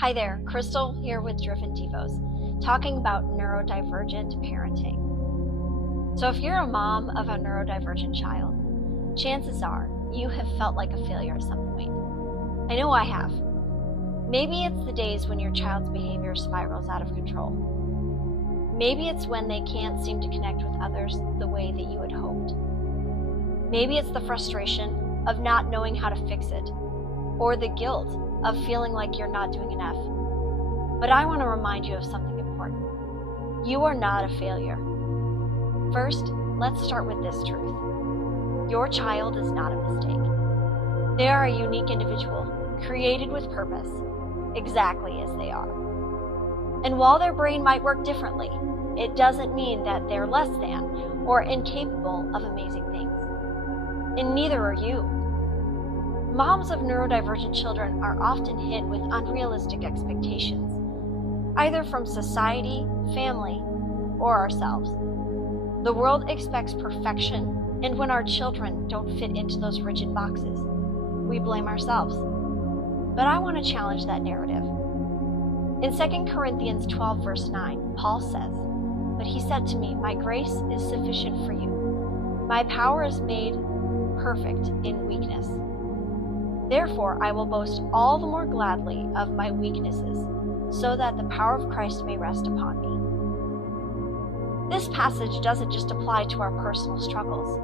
Hi there, Crystal here with Driven Devos, talking about neurodivergent parenting. So if you're a mom of a neurodivergent child, chances are you have felt like a failure at some point. I know I have. Maybe it's the days when your child's behavior spirals out of control. Maybe it's when they can't seem to connect with others the way that you had hoped. Maybe it's the frustration of not knowing how to fix it, or the guilt of feeling like you're not doing enough. But I want to remind you of something important. You are not a failure. First, let's start with this truth. Your child is not a mistake. They are a unique individual, created with purpose, exactly as they are. And while their brain might work differently, it doesn't mean that they're less than or incapable of amazing things. And neither are you. Moms of neurodivergent children are often hit with unrealistic expectations, either from society, family, or ourselves. The world expects perfection, and when our children don't fit into those rigid boxes, we blame ourselves. But I want to challenge that narrative. In 2 Corinthians 12, verse 9, Paul says, "But he said to me, 'My grace is sufficient for you. My power is made perfect in weakness. Therefore, I will boast all the more gladly of my weaknesses, so that the power of Christ may rest upon me.'" This passage doesn't just apply to our personal struggles.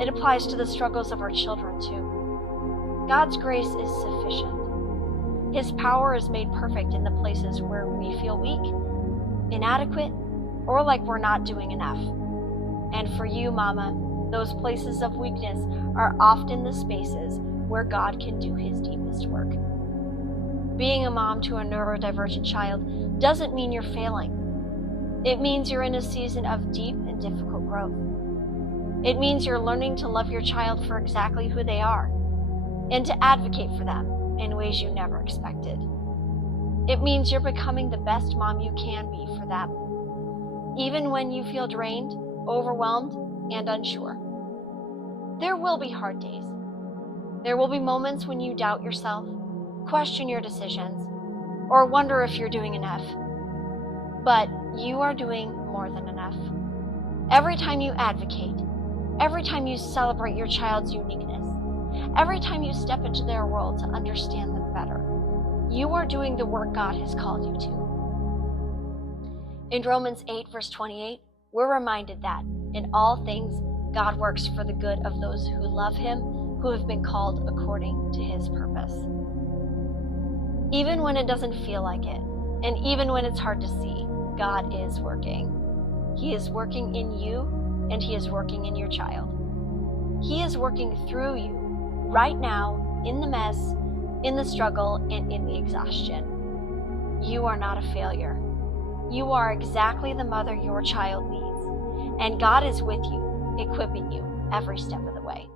It applies to the struggles of our children too. God's grace is sufficient. His power is made perfect in the places where we feel weak, inadequate, or like we're not doing enough. And for you, Mama, those places of weakness are often the spaces where God can do his deepest work. Being a mom to a neurodivergent child doesn't mean you're failing. It means you're in a season of deep and difficult growth. It means you're learning to love your child for exactly who they are and to advocate for them in ways you never expected. It means you're becoming the best mom you can be for them, even when you feel drained, overwhelmed, and unsure. There will be hard days. There will be moments when you doubt yourself, question your decisions, or wonder if you're doing enough. But you are doing more than enough. Every time you advocate, every time you celebrate your child's uniqueness, every time you step into their world to understand them better, you are doing the work God has called you to. In Romans 8, verse 28, we're reminded that in all things, God works for the good of those who love him, who have been called according to his purpose. Even when it doesn't feel like it, and even when it's hard to see, God is working. He is working in you, and he is working in your child. He is working through you right now, in the mess, in the struggle, and in the exhaustion. You are not a failure. You are exactly the mother your child needs, and God is with you, equipping you every step of the way.